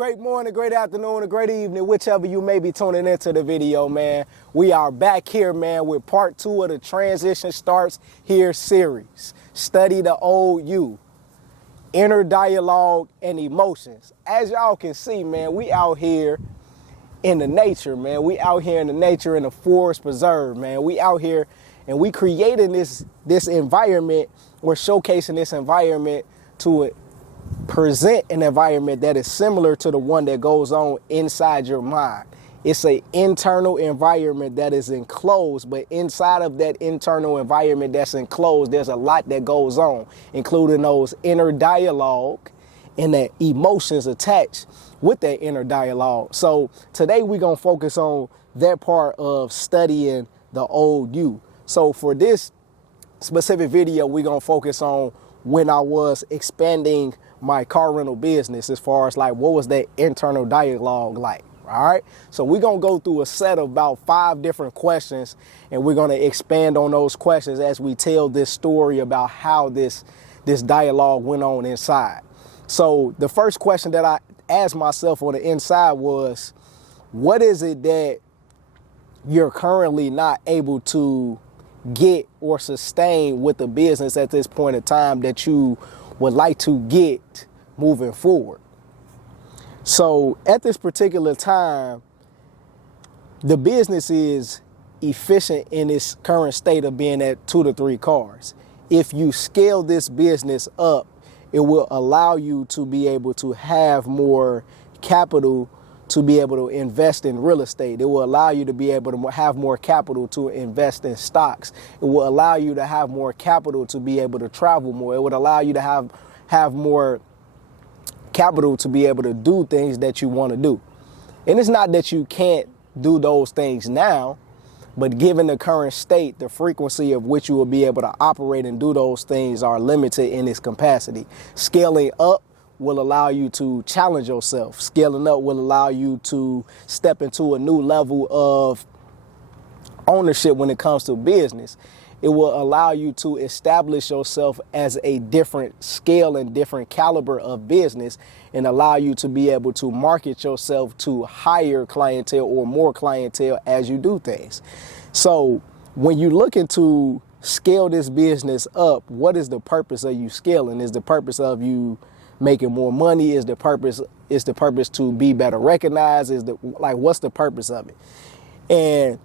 great morning, great afternoon, or great evening, whichever you may be tuning into the video, man. We are back here, man, with part 2 of the Transition Starts Here series. Study the old you, inner dialogue and emotions. As y'all can see, man, we out here in the nature, man. We out here in the nature in the forest preserve, man. We out here and we creating this environment. We're showcasing this environment to present an environment that is similar to the one that goes on inside your mind. It's an internal environment that is enclosed, but inside of that internal environment that's enclosed, there's a lot that goes on, including those inner dialogue and the emotions attached with that inner dialogue. So today we're going to focus on that part of studying the old you. So for this specific video, we're going to focus on when I was expanding my car rental business, as far as like what was that internal dialogue like. All right, so we're gonna go through a set of about 5 different questions, and we're gonna expand on those questions as we tell this story about how this dialogue went on inside. So the first question that I asked myself on the inside was, what is it that you're currently not able to get or sustain with the business at this point in time that you would like to get moving forward? So at this particular time, the business is efficient in its current state of being at 2 to 3 cars. If you scale this business up, it will allow you to be able to have more capital to be able to invest in real estate. It will allow you to be able to have more capital to invest in stocks. It will allow you to have more capital to be able to travel more. It would allow you to have more capital to be able to do things that you want to do. And it's not that you can't do those things now, but given the current state, the frequency of which you will be able to operate and do those things are limited in its capacity. Scaling up will allow you to challenge yourself. Scaling up will allow you to step into a new level of ownership when it comes to business. It will allow you to establish yourself as a different scale and different caliber of business, and allow you to be able to market yourself to higher clientele or more clientele as you do things. So when you're looking to scale this business up, what is the purpose of you scaling? Is the purpose of you making more money? Is the purpose to be better recognized? What's the purpose of it? And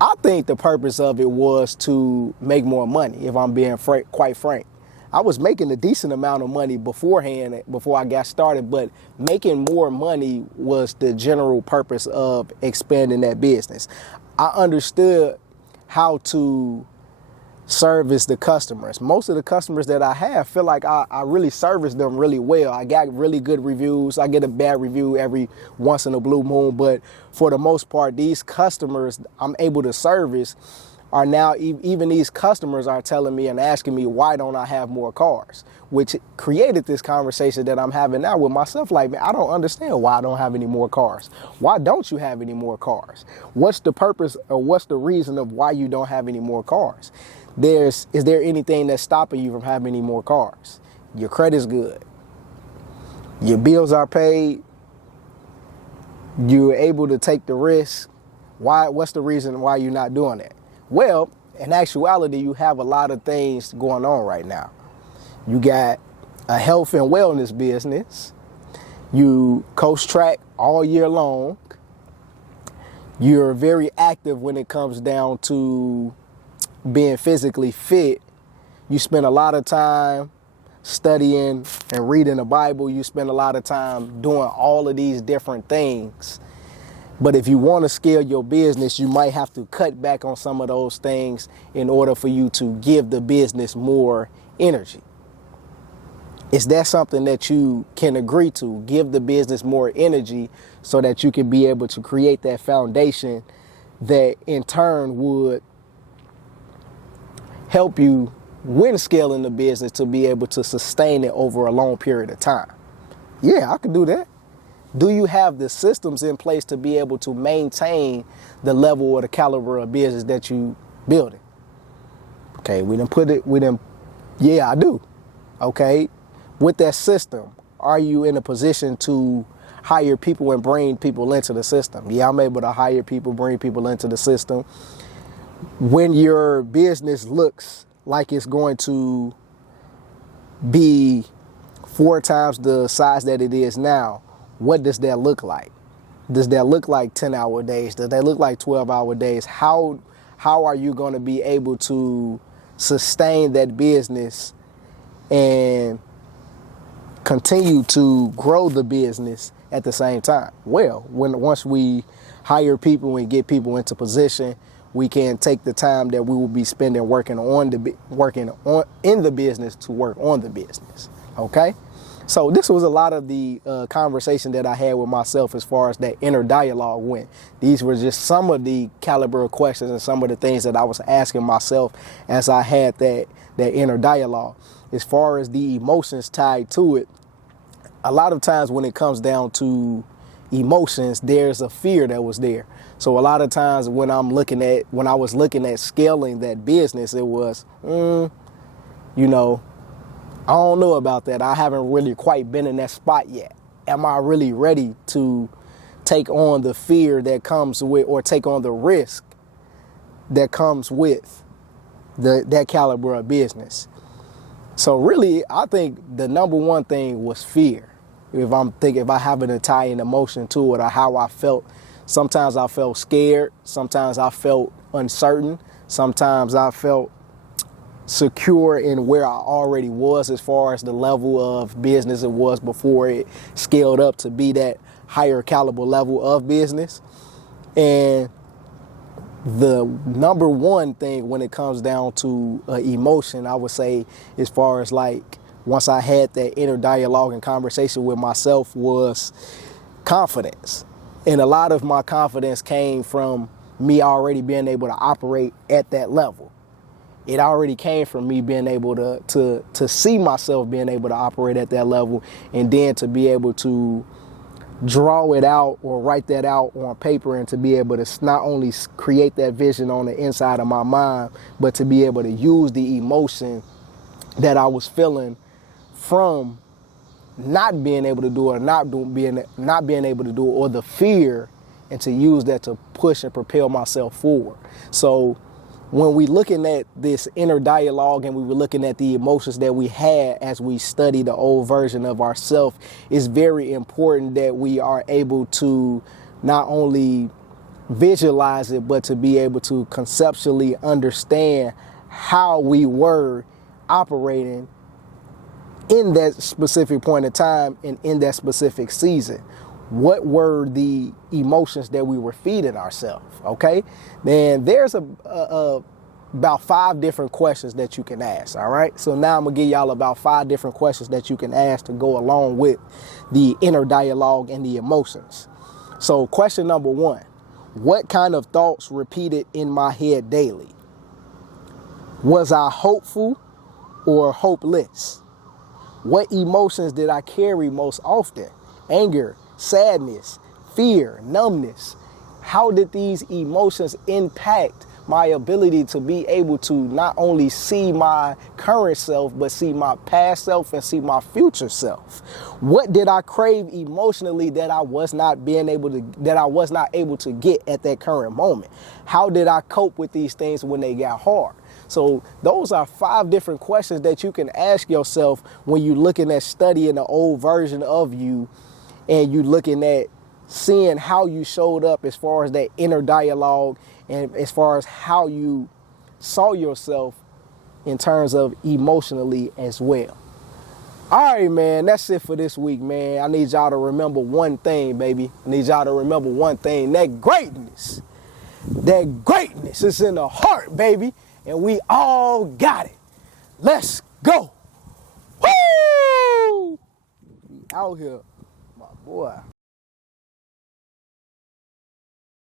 I think the purpose of it was to make more money, if I'm being quite frank. I was making a decent amount of money beforehand, before I got started, but making more money was the general purpose of expanding that business. I understood how to service the customers. Most of the customers that I have feel like I really service them really well. I got really good reviews. I get a bad review every once in a blue moon, but for the most part, these customers I'm able to service are now, even these customers are telling me and asking me, why don't I have more cars? Which created this conversation that I'm having now with myself. Like, man, I don't understand why I don't have any more cars. Why don't you have any more cars? What's the purpose, or what's the reason of why you don't have any more cars? Is there anything that's stopping you from having any more cars? Your credit's good. Your bills are paid. You're able to take the risk. What's the reason why you're not doing that? Well, in actuality, you have a lot of things going on right now. You got a health and wellness business. You coach track all year long. You're very active when it comes down to being physically fit. You spend a lot of time studying and reading the Bible. You spend a lot of time doing all of these different things. But if you want to scale your business, you might have to cut back on some of those things in order for you to give the business more energy. Is that something that you can agree to? Give the business more energy so that you can be able to create that foundation that in turn would help you when scaling the business to be able to sustain it over a long period of time. Yeah, I could do that. Do you have the systems in place to be able to maintain the level or the caliber of business that you building? Okay, yeah, I do. Okay, with that system, are you in a position to hire people and bring people into the system? Yeah, I'm able to hire people, bring people into the system. When your business looks like it's going to be 4 times the size that it is now, what does that look like? Does that look like 10-hour days? Does that look like 12-hour days? How are you going to be able to sustain that business and continue to grow the business at the same time? Well, once we hire people and get people into position, we can take the time that we will be spending working in the business to work on the business. Okay? So this was a lot of the conversation that I had with myself as far as that inner dialogue went. These were just some of the caliber of questions and some of the things that I was asking myself as I had that inner dialogue. As far as the emotions tied to it, a lot of times when it comes down to emotions, there's a fear that was there. So a lot of times when I was looking at scaling that business, it was, I don't know about that. I haven't really quite been in that spot yet. Am I really ready to take on the fear that comes with, or take on the risk that comes with that caliber of business? So really, I think the number one thing was fear. If I have an Italian emotion to it, or how I felt, sometimes I felt scared. Sometimes I felt uncertain. Sometimes I felt secure in where I already was as far as the level of business it was before it scaled up to be that higher caliber level of business. And the number one thing when it comes down to emotion, I would say, as far as like once I had that inner dialogue and conversation with myself, was confidence. And a lot of my confidence came from me already being able to operate at that level. It already came from me being able to see myself being able to operate at that level, and then to be able to draw it out or write that out on paper, and to be able to not only create that vision on the inside of my mind, but to be able to use the emotion that I was feeling from not being able to do it, or not being able to do it, or the fear, and to use that to push and propel myself forward. So when we looking at this inner dialogue, and we were looking at the emotions that we had as we study the old version of ourselves, it's very important that we are able to not only visualize it, but to be able to conceptually understand how we were operating in that specific point in time and in that specific season. What were the emotions that we were feeding ourselves? Okay, then there's about 5 different questions that you can ask. All right, so now I'm gonna give y'all about 5 different questions that you can ask to go along with the inner dialogue and the emotions. So question number 1: what kind of thoughts repeated in my head daily? Was I hopeful or hopeless? What emotions did I carry most often? Anger, sadness, fear, numbness. How did these emotions impact my ability to be able to not only see my current self, but see my past self and see my future self? What did I crave emotionally that I was not able to get at that current moment? How did I cope with these things when they got hard? So those are 5 different questions that you can ask yourself when you're looking at studying the old version of you, and you're looking at seeing how you showed up as far as that inner dialogue, and as far as how you saw yourself in terms of emotionally as well. All right, man, that's it for this week, man. I need y'all to remember one thing, baby. I need y'all to remember one thing: that greatness is in the heart, baby, and we all got it. Let's go. Woo! We out here, my boy.